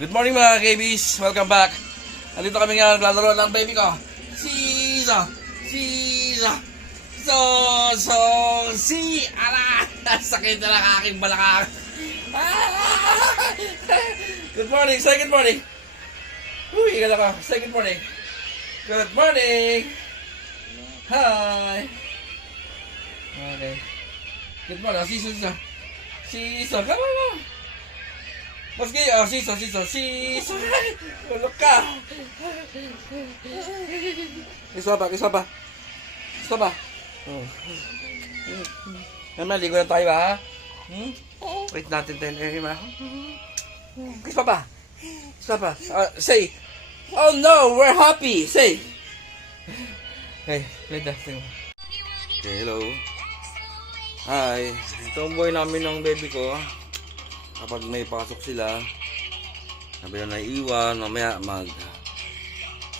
Good morning mga KBs, welcome back. Nandito kami nga naglalaro ng baby ko. Siso. Ala, sakit na lang aking balakang. Good morning, say good morning. Uy, ikan ako, say good morning. Good morning. Hi. Okay. Good morning, Siso, come on. Maski, Siso. Tulog ka. Isa pa. Ligo na tayo ba, ha? Wait natin 10 ma. Isa pa. Say. Oh no, we're happy. Say. Hey, play that thing. Okay, hello. Hi. Ito ang boy namin ng baby ko. Kapag may pasok sila, sabi na naiiwan, mamaya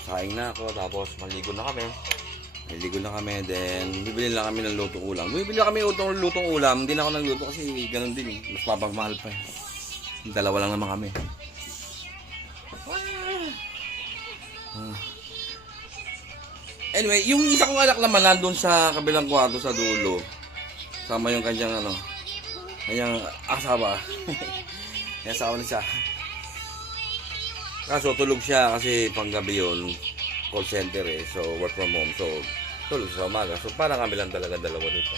saing na ako, tapos maligo na kami, then bibili lang kami ng lutong ulam. Bibili kami lutong ulam, hindi na ako nagluto kasi ganun din mas papagmahal pa Dalawa lang naman kami. Anyway, yung isa kong anak naman nandun sa kabilang kwarto sa dulo, sama yung kanyang asawa. Asawa na siya. Kaso tulog siya kasi panggabi yun, call center so work from home, so tulog sa umaga. So parang kami lang talaga dalawa dito.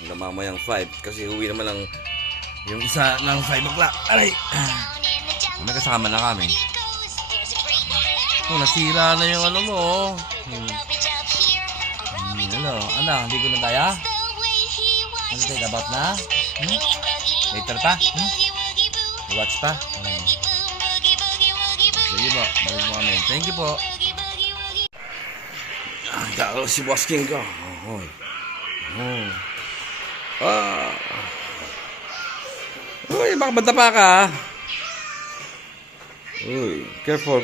Hanggang mamayang 5 kasi uwi naman yung isa ng 5 o'clock. Aray! May kasama na kami. Nasira na yung mo. Hello, hindi ko na tayo? Ano tayo, about na? Later pa? Watch pa? Sige po, balik mo kami. Thank you po. Dalo si Boss King ko. Uy, baka banta pa ka. Uy, careful.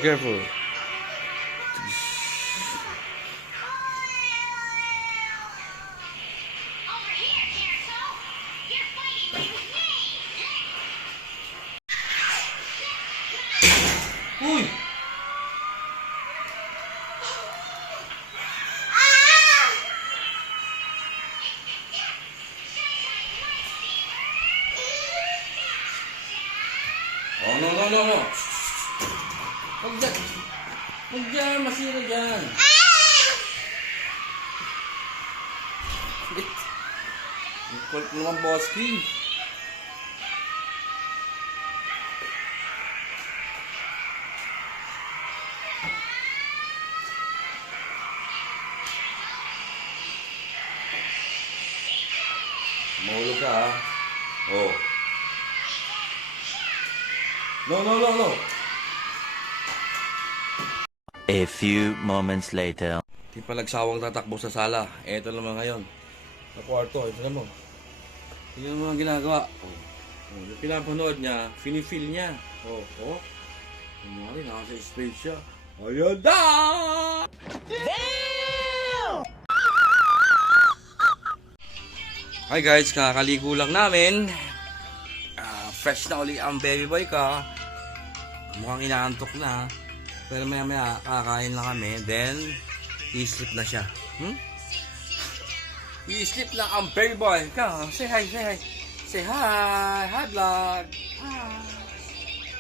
Uy! Oh, no. Huwag dyan, masira dyan. Ang kulit naman, Boss King. Mahulog ka, ha? Oh. No. A few moments later. Di pa nagsawang tatakbo sa sala. Eto naman ngayon. Sa kwarto, ito naman. Ito naman ang ginagawa. Yung pinapanood niya, finifeel niya. Kumari, nasa space siya. Ayan da! Hi guys, kakaligo lang namin. Fresh na uli ang baby boy ka. Mukhang inaantok na. Pero maya kakain lang kami. Then, i-sleep na siya. I-sleep lang ang baby boy ka. Say hi. Say hi. Hi vlog.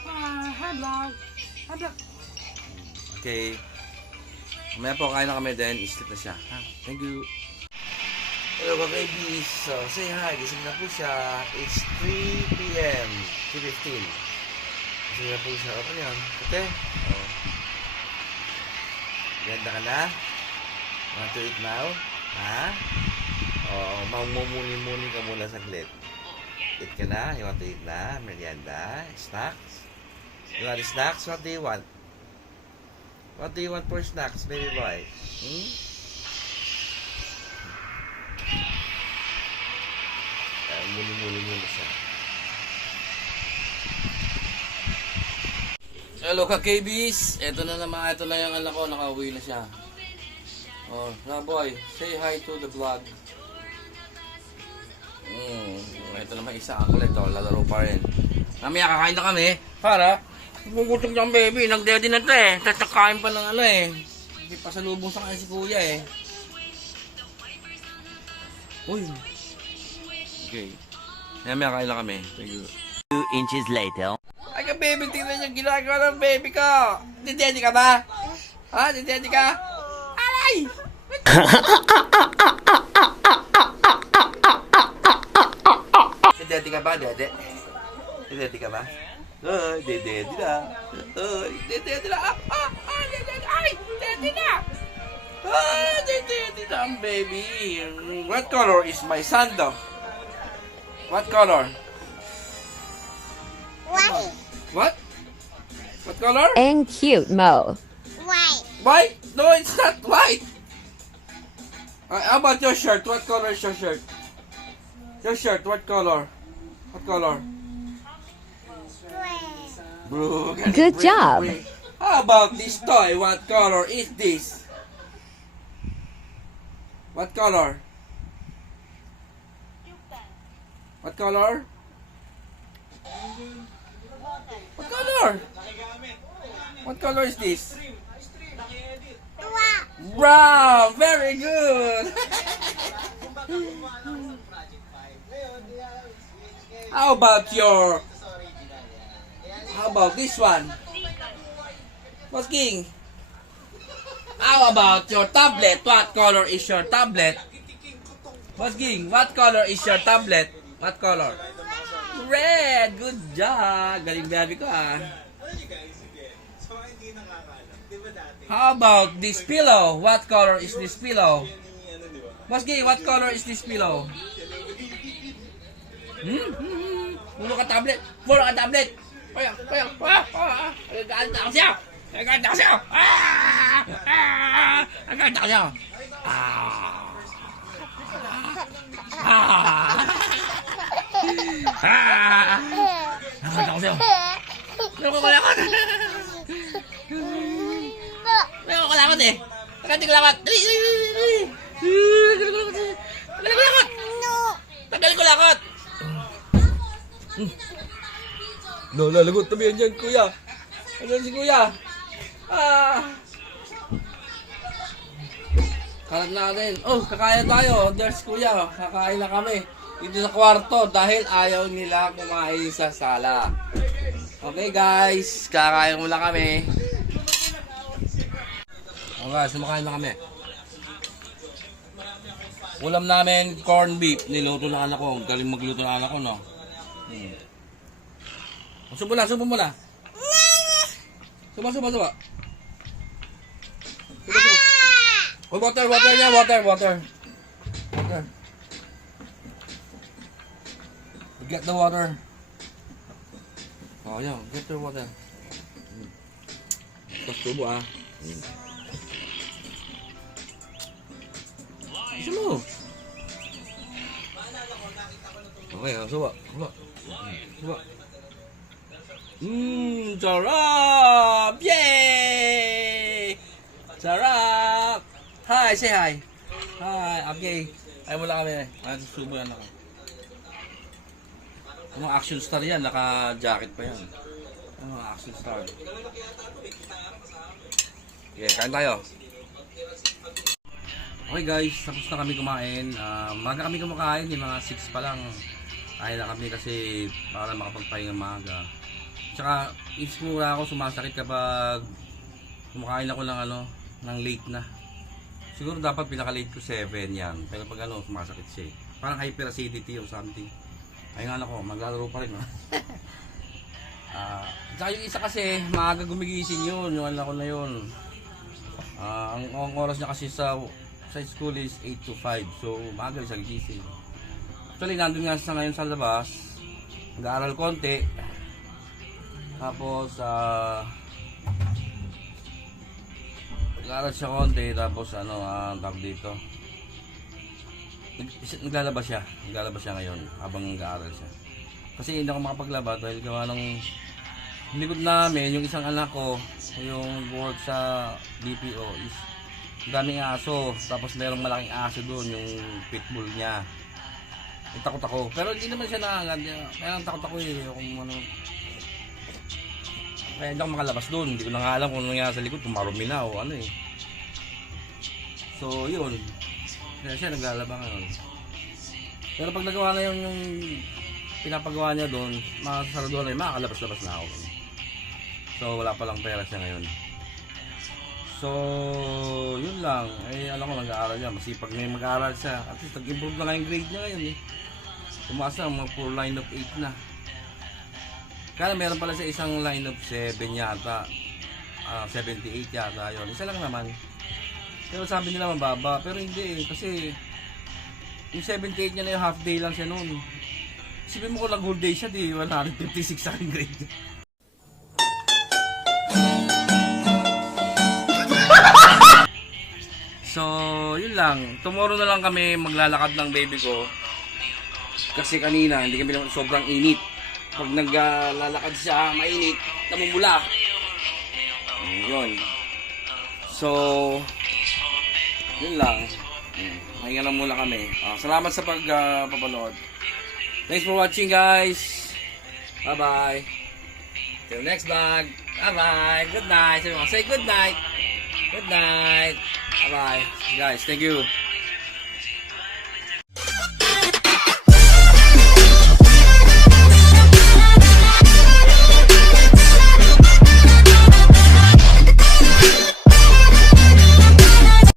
Hi vlog. Okay. Maya po kain na kami. Then, i-sleep na siya. Thank you. Hello mga babies, so say hi, gising na po siya. It's 3 p.m. 3:15. Gising na po siya. Ano yan? Okay? Ganda ka na? Want to eat now? Ha? Mamumuni-muni ka muna saglit. Eat ka na? You want to eat na? Merienda? Snacks? You want snacks? What do you want? What do you want for snacks, baby boy? Muli muna siya. Hello ka KBs. Ito na yung anak ko. Nakauwi na siya. Boy, say hi to the vlog. Ito naman isa ang kulit. Lalaro pa rin. Mamaya kakain na kami para Gugutom yung baby. Nag-daddy na to eh. Tapos nakain pa ng ano eh. Hindi pa sa lubong sa kanya si kuya eh. Uy. Okay. Maya kain lang kami. Thank you. 2 inches later. Ay ka baby, tingnan yung ginagawa ng baby ko. Didedi ka ba? Ha? Didedi ka? Aray! Didedi ka ba, dede? Didedi ka ba? Ay, didedi na. Ay, didedi na. Didedi. Ay, didedi na. Ah, didedi na ang baby. What color is my sandal? What color? White. What? What color? And cute Mo. White. White? No, it's not white. How about your shirt? What color is your shirt? Your shirt, what color? What color? Red. Bro, Good job. How about this toy? What color is this? What color? What color? What color? What color is this? Black. Brown. Very good. How about your? How about this one? What's king? How about your tablet? What color is your tablet? What's king? What color is your tablet? What color? Red. Good job. Galing baby ko ah. How about this pillow? What color is this pillow? What's king? What color is this pillow? Puro ka tablet. Puro ka tablet. Nagkakanta ko siya. Nagkakanta ko siya. Nagkakanta ko siya. Nagkakanta ko siya. Meron ko kalakot. Meron ko kalakot eh. Nagkakanta ko kalakot. Tagal ko lakot. Tagal ko lakot. Lola, lagot tabi yan dyan, kuya. Ayan si kuya. Kalat natin. Oh, kakain tayo. There's kuya. Kakain na kami. Dito sa kwarto dahil ayaw nila kumain sa sala. Okay guys, kakain muna kami. Okay guys, kumakain na kami. Ulam namin, corned beef. Niluto na anak ko. Galing magluto na anak ko, no? Subo na, subo mo na. Subo. Subo. Oh, water niya, water. Get the water. Oh, yeah, get the water. Tapos subo, ah. Subo. Okay, subo. Sarap! Yay! Sarap! Hi, say hi. Hi, okay. Ay, wala kami. Ay, susubo yan ako. Mga action star yan, naka-jacket pa yan. Mga action star. Okay, kain tayo. Okay guys, tapos na kami kumain. Maga kami kumakain, yung mga 6 pa lang. Kain na kami kasi para makapagpahinga maga. Tsaka, muna ako sumasakit kapag kumakain ako ng ng late na. Siguro dapat pinaka-late ko 7 yan. Pero pag sumasakit siya eh. Parang hyperacidity or something. Ayun ako, maglalaro pa rin. Tsaka yung isa kasi, maaga gumigising yun. Yung anak ko na yun. Ang oras niya kasi sa school is 8 to 5. So, maaga siya gising. Actually, nandun nga sa ngayon sa labas. Nag-aaral konti. Tapos, nag-aaral siya konti. Tapos, tawag dito. Naglalaba siya ngayon habang nag-aaral siya. Kasi hindi ako makapaglaba dahil gawa ng likod namin, yung isang anak ko, yung work sa DPO is daming aso. Tapos merong malaking aso doon, yung pitbull niya. Takot ako. Pero hindi naman siya nakagad. Kaya takot ako eh. Kung Kaya hindi ako makalabas doon. Hindi ko na nga alam kung ano nangyari sa likod, kung marumi na o ano eh. So, yun. Kaya siya naglalaba ngayon. Pero pag nagawa na yung pinapagawa niya doon, makasaraduhan na yun, makakalabas-labas na ako. So, wala palang pera siya ngayon. So, yun lang. Eh, alam ko nag-aaral niya. Masipag na yung mag-aaral siya. At least, nag-improve na nga yung grade niya ngayon eh. Tumaas na, mga puro line of 8 na. Kaya meron pala sa isang line of 7 yata. 78 yata yun. Isa lang naman. Pero sabi nila mababa. Pero hindi eh. Kasi, yung 78 niya na yung half day lang siya noon. Isipin mo kung nag-whole day siya, di 156 sa aking grade. So, yun lang. Tomorrow na lang kami maglalakad ng baby ko. Kasi kanina, hindi kami sobrang init. Pag naglalakad siya, mainit, namumula. Yun. So, yun lang. Mahinga lang muna kami. Salamat sa pagpapanood. Thanks for watching, guys. Bye-bye. Till next vlog. Bye-bye. Good night. Say good night. Good night. Bye-bye. Guys, thank you.